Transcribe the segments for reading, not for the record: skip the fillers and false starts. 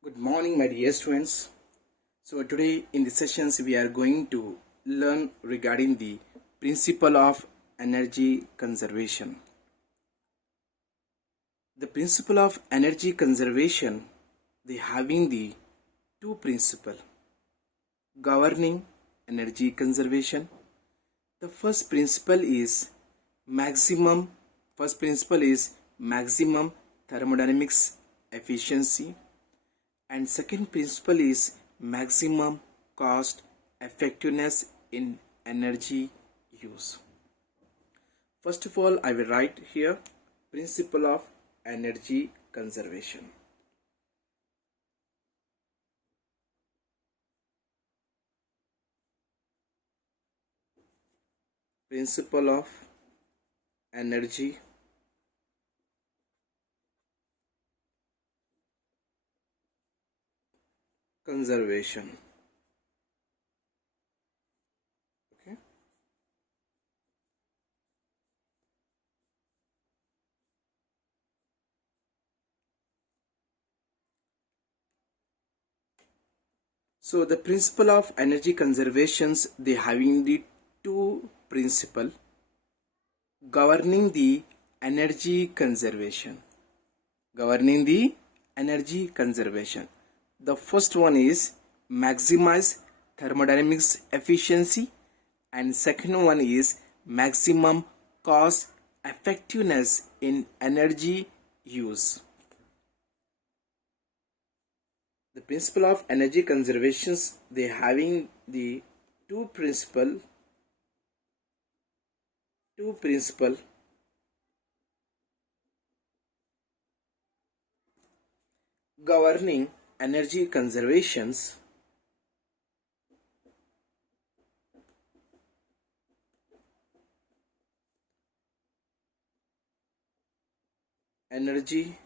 Good morning, my dear students. So today in the sessions we are going to learn regarding the principle of energy conservation. The principle of energy conservation, they having the two principle governing energy conservation. The first principle is maximum. First principle is maximum thermodynamics efficiency. And second principle is maximum cost effectiveness in energy use. First of all, I will write here principle of energy conservation. Principle of energy conservation. Okay. So the principle of energy conservations, they having the two principle governing the energy conservation. Governing the energy conservation. The first one is maximize thermodynamics efficiency, and second one is maximum cost effectiveness in energy use. The principle of energy conservations, they having the two principle governing energy conservations. Energy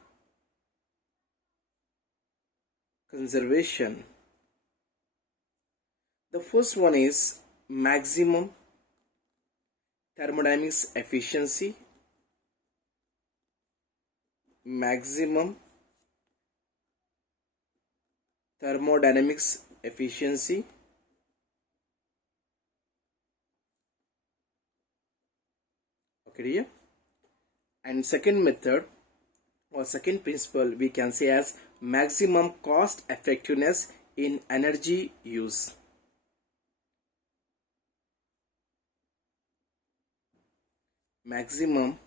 conservation. The first one is maximum thermodynamics efficiency. Maximum thermodynamics efficiency. Okay, dear. And second method or second principle we can say as maximum cost effectiveness in energy use. Maximum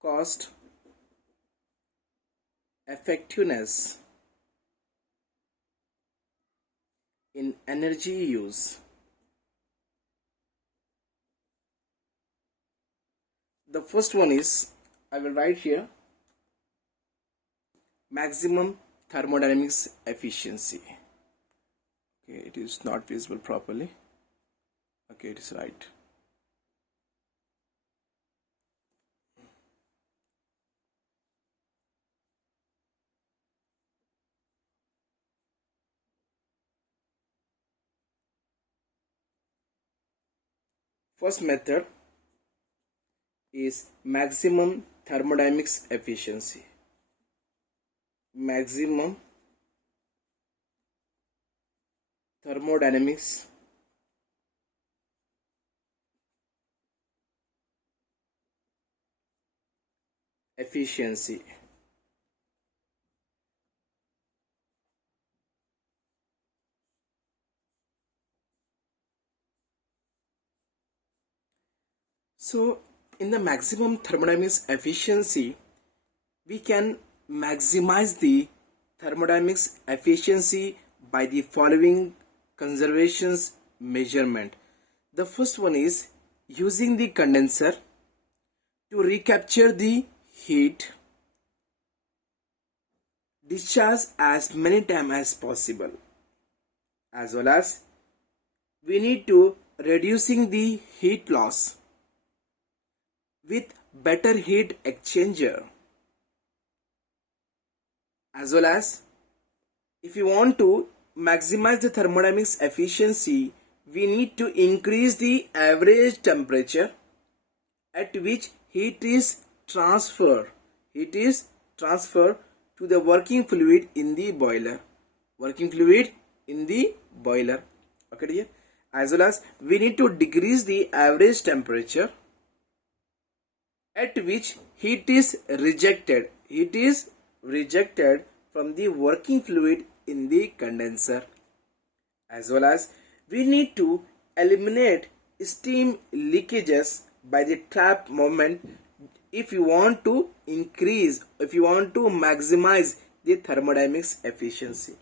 cost effectiveness in energy use. The first one is, I will write here maximum thermodynamics efficiency. Okay, it is not visible properly. Okay, it is right. First method is maximum thermodynamics efficiency. Maximum thermodynamics efficiency. So in the maximum thermodynamics efficiency, we can maximize the thermodynamics efficiency by the following conservations measurement. The first one is using the condenser to recapture the heat discharge as many times as possible, as well as we need to reducing the heat loss with better heat exchanger, as well as if you want to maximize the thermodynamics efficiency, we need to increase the average temperature at which heat is transferred to the working fluid in the boiler. Working fluid in the boiler. Okay dear. As well as we need to decrease the average temperature at which heat is rejected. Heat is rejected from the working fluid in the condenser. As well as we need to eliminate steam leakages by the trap movement if you want to maximize the thermodynamics efficiency.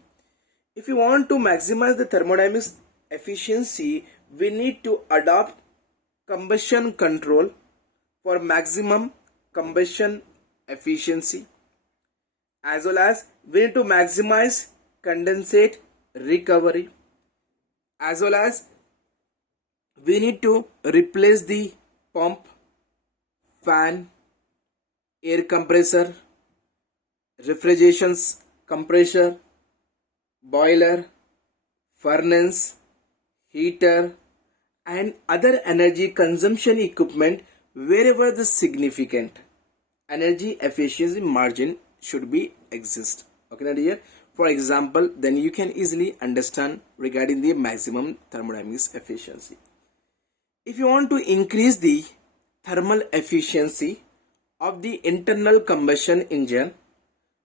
If you want to maximize the thermodynamics efficiency, we need to adopt combustion control for maximum combustion efficiency, as well as we need to maximize condensate recovery, as well as we need to replace the pump, fan, air compressor, refrigeration compressor, boiler, furnace, heater and other energy consumption equipment wherever the significant energy efficiency margin should be exist. Okay now dear, for example, then you can easily understand regarding the maximum thermodynamics efficiency. If you want to increase the thermal efficiency of the internal combustion engine,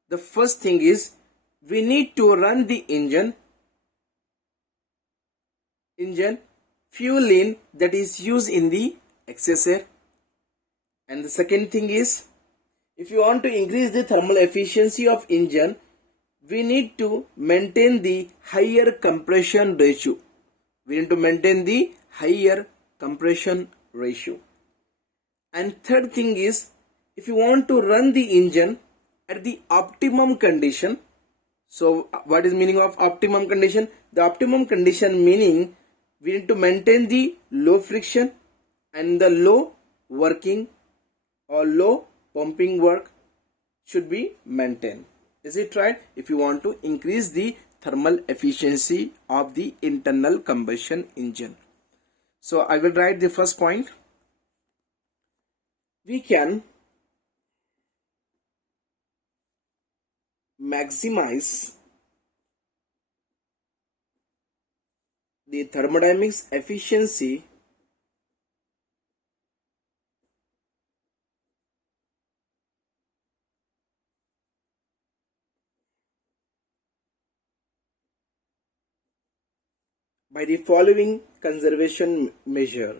the first thing is we need to run the engine fuel in that is used in the excess air. And the second thing is, if you want to increase the thermal efficiency of engine, we need to maintain the higher compression ratio. We need to maintain the higher compression ratio. And third thing is, if you want to run the engine at the optimum condition, so what is meaning of optimum condition? The optimum condition meaning we need to maintain the low friction and the low working or low pumping work should be maintained. Is it right? If you want to increase the thermal efficiency of the internal combustion engine. So I will write the first point. We can maximize the thermodynamics efficiency by the following conservation measure.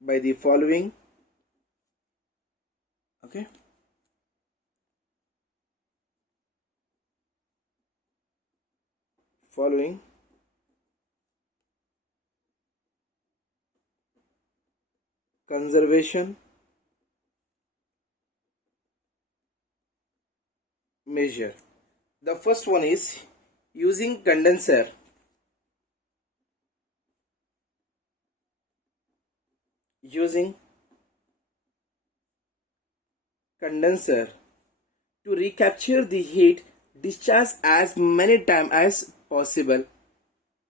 By the following, okay, following conservation measure. The first one is using condenser. Using condenser to recapture the heat discharged as many times as possible.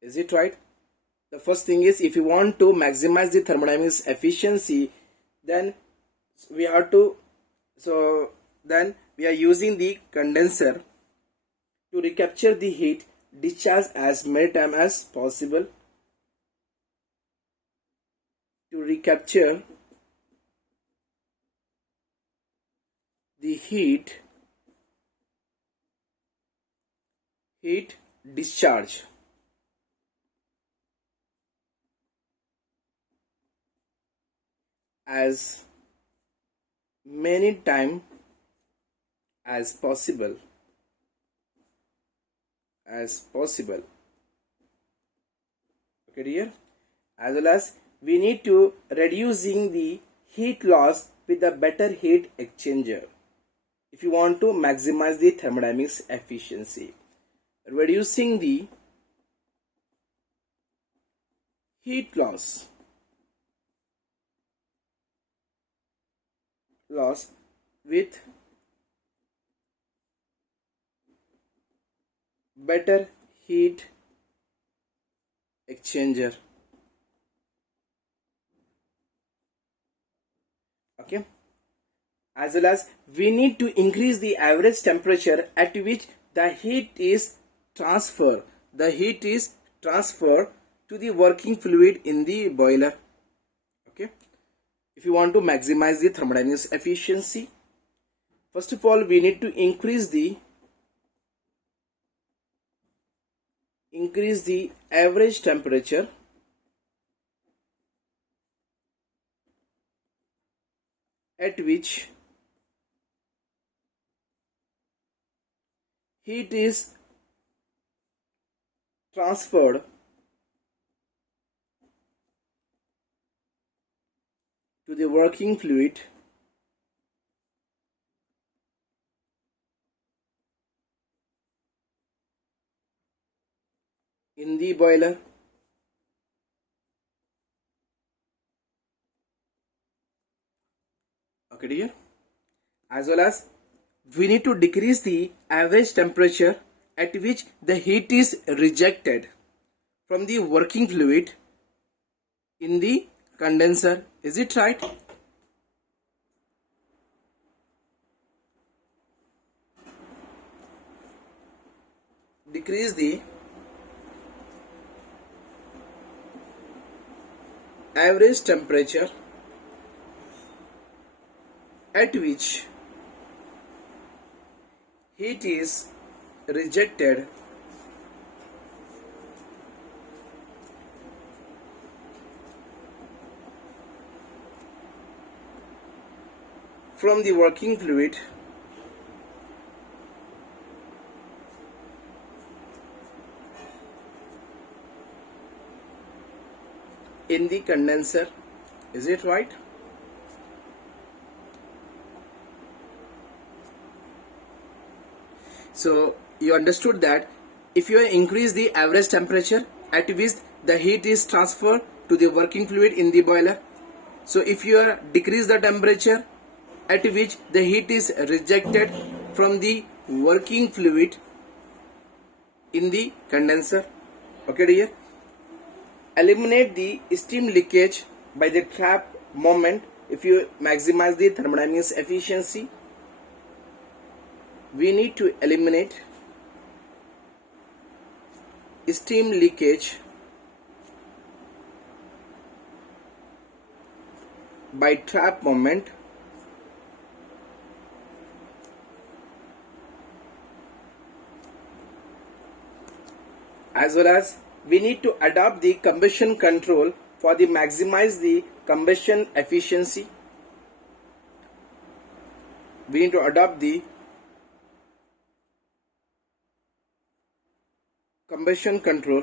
Is it right? The first thing is, if you want to maximize the thermodynamics efficiency, then we have to, then we are using the condenser to recapture the heat discharged as many times as possible. To recapture the heat discharge as many times as possible. Okay dear. As well as we need to reducing the heat loss with a better heat exchanger. If you want to maximize the thermodynamics efficiency, reducing the heat loss with better heat exchanger. Okay, as well as we need to increase the average temperature at which the heat is transferred. The heat is transferred to the working fluid in the boiler. Okay. If you want to maximize the thermodynamics efficiency, first of all we need to increase the average temperature at which heat is transferred to the working fluid in the boiler. Okay, dear. As well as we need to decrease the average temperature at which the heat is rejected from the working fluid in the condenser. Is it right? Decrease the average temperature at which heat is rejected from the working fluid in the condenser. Is it right? So you understood that if you increase the average temperature at which the heat is transferred to the working fluid in the boiler, so if you decrease the temperature at which the heat is rejected from the working fluid in the condenser, okay dear, eliminate the steam leakage by the trap moment. If you maximize the thermodynamics efficiency, we need to eliminate steam leakage by trap moment as well as we need to adopt the combustion control for the maximize the combustion efficiency. We need to adopt the combustion control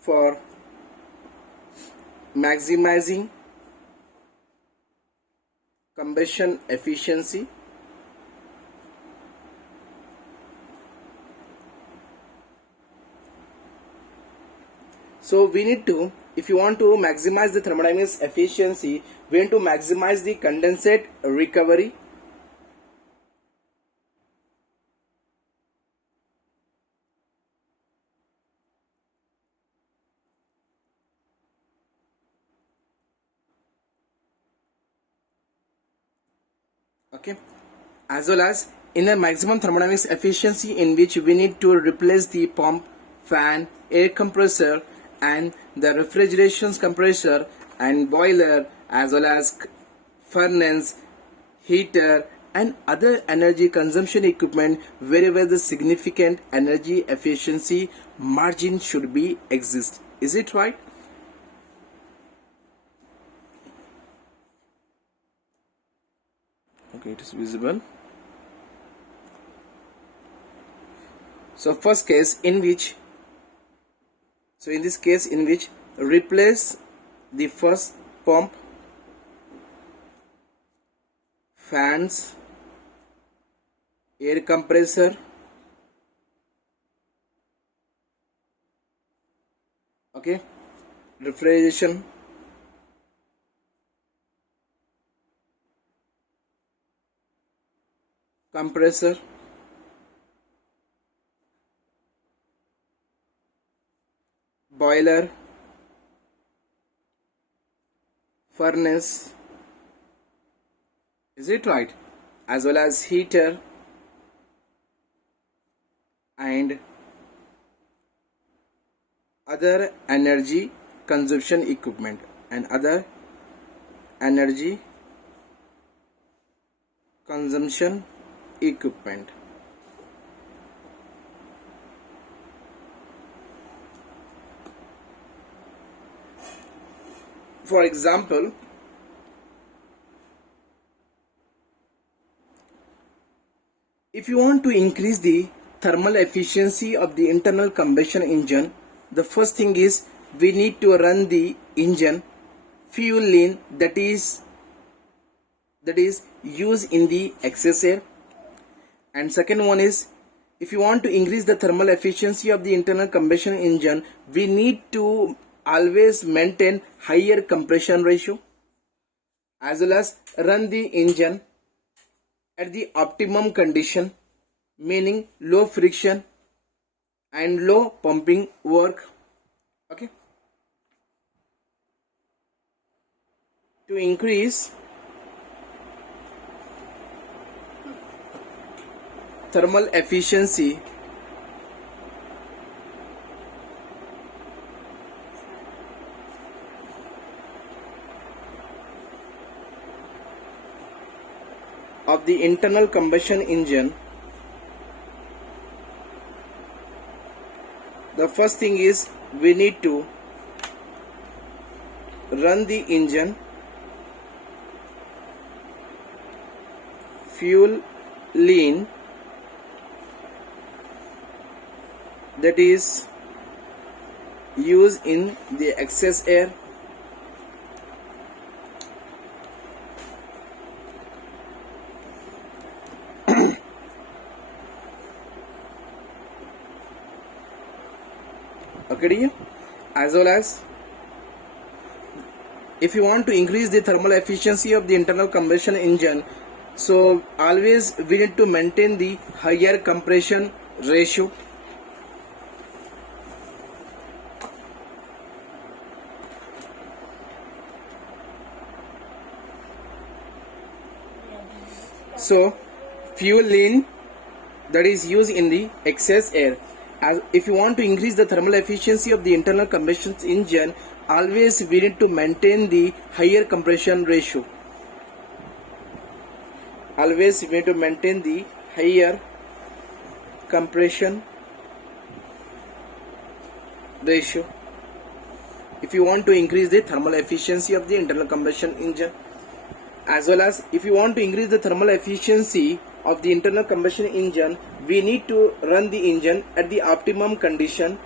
for maximizing combustion efficiency. So we need to, if you want to maximize the thermodynamics efficiency, we need to maximize the condensate recovery. Okay, as well as in a maximum thermodynamics efficiency in which we need to replace the pump, fan, air compressor and the refrigeration compressor and boiler as well as furnace, heater and other energy consumption equipment wherever the significant energy efficiency margin should be exist. Is it right? Okay, it is visible. So first case in which, so in this case in which replace the first pump, fans, air compressor, okay, refrigeration, compressor, boiler boiler, furnace, is it right? As well as heater and other energy consumption equipment and other energy consumption equipment. For example, if you want to increase the thermal efficiency of the internal combustion engine, the first thing is we need to run the engine fuel lean, that is used in the excess air. And second one is, if you want to increase the thermal efficiency of the internal combustion engine, we need to always maintain higher compression ratio as well as run the engine at the optimum condition, meaning low friction and low pumping work. Okay, to increase thermal efficiency, of the internal combustion engine, the first thing is we need to run the engine fuel lean, that is used in the excess air. Okay, dear? As well as if you want to increase the thermal efficiency of the internal combustion engine, so always we need to maintain the higher compression ratio. So fuel lean, that is used in the excess air. As if you want to increase the thermal efficiency of the internal combustion engine, always we need to maintain the higher compression ratio. Always we need to maintain the higher compression ratio if you want to increase the thermal efficiency of the internal combustion engine. As well as if you want to increase the thermal efficiency of the internal combustion engine, we need to run the engine at the optimum condition.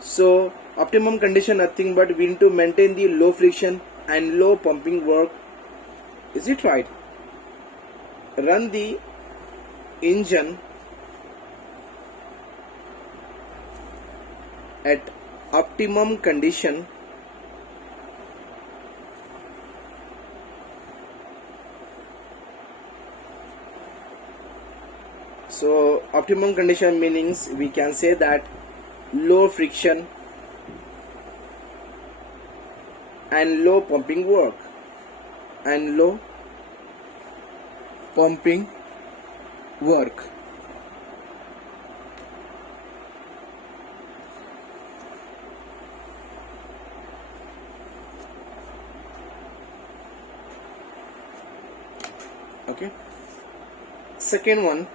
So optimum condition nothing but we need to maintain the low friction and low pumping work. Is it right? Run the engine at optimum condition So optimum condition meanings we can say that low friction and low pumping work and low pumping work. Okay. Second one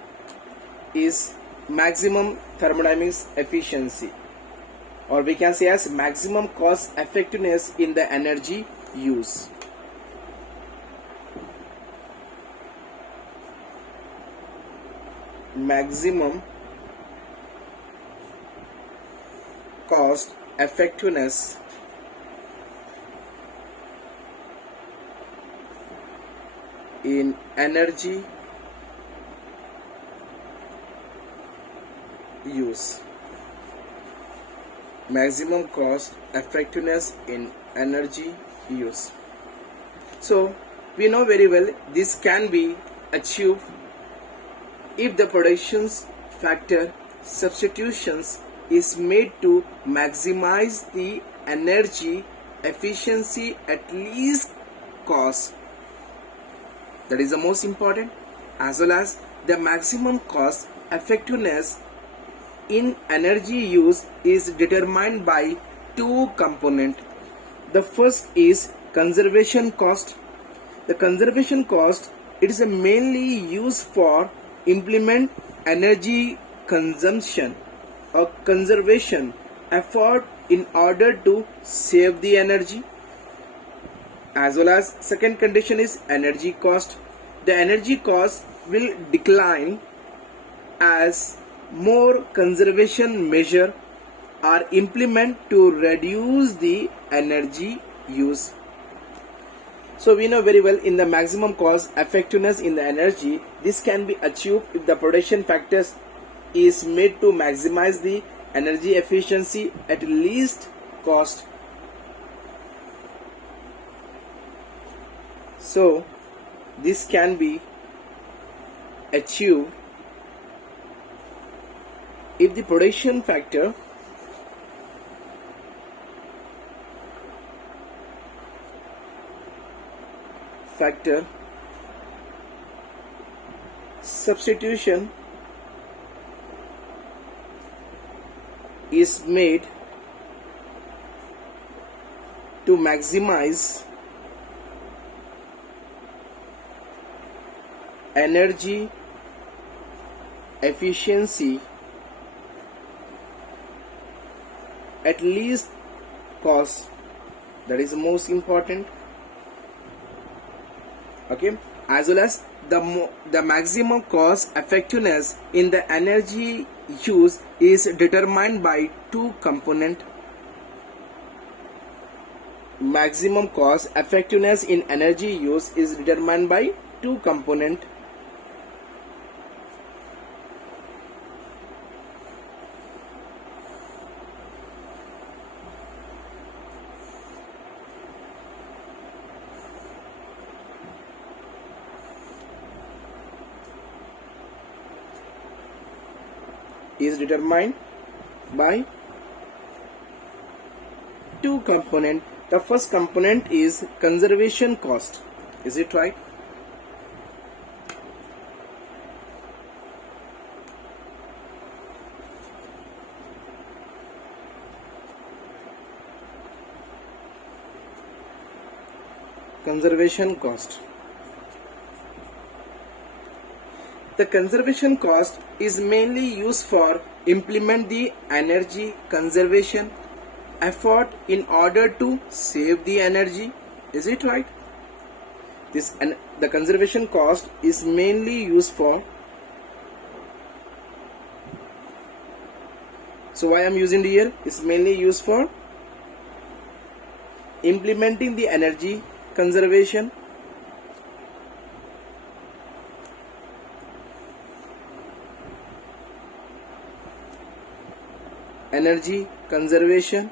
is maximum thermodynamics efficiency, or we can say as maximum cost effectiveness in the energy use. Maximum cost effectiveness in energy use. Maximum cost effectiveness in energy use. So we know very well this can be achieved if the production factor substitutions is made to maximize the energy efficiency at least cost. That is the most important, as well as the maximum cost effectiveness in energy use is determined by two components. The first is conservation cost. The conservation cost, it is mainly used for implement energy consumption or conservation effort in order to save the energy. As well as second condition is energy cost. The energy cost will decline as more conservation measure are implemented to reduce the energy use. So we know very well in the maximum cost effectiveness in the energy, this can be achieved if the production factors is made to maximize the energy efficiency at least cost. So this can be achieved if the production factor substitution is made to maximize energy efficiency at least cost. That is the most important. Okay, as well as the maximum cost effectiveness in the energy use is determined by two components. Maximum cost effectiveness in energy use is determined by two components. Is determined by two components. The first component is conservation cost. Is it right? Conservation cost. The conservation cost is mainly used for implement the energy conservation effort in order to save the energy. Is it right? The conservation cost is mainly used for. So why I am using here is mainly used for implementing the energy conservation. Energy conservation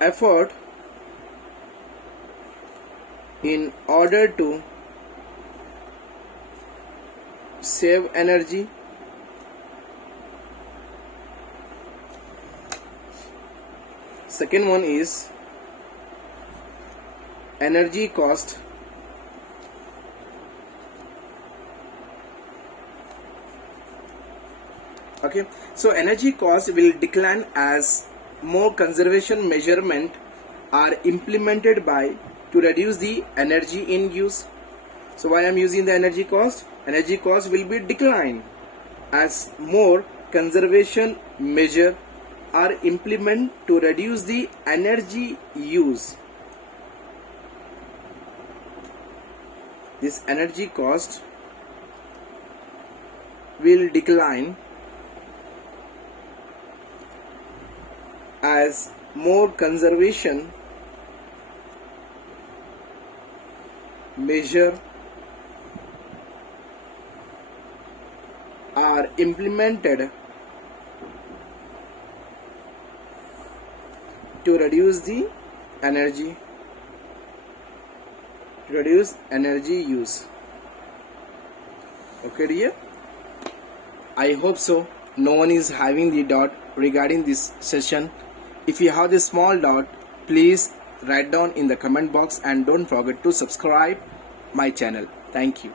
effort in order to save energy. Second one is energy cost. Okay, so energy cost will decline as more conservation measurement are implemented by to reduce the energy in use. So why I am using the energy cost? Energy cost will be decline as more conservation measure are implemented to reduce the energy use. This energy cost will decline as more conservation measure are implemented to reduce the energy use. Okay dear, I hope so no one is having the doubt regarding this session. If you have the small doubt, please write down in the comment box and don't forget to subscribe my channel. Thank you.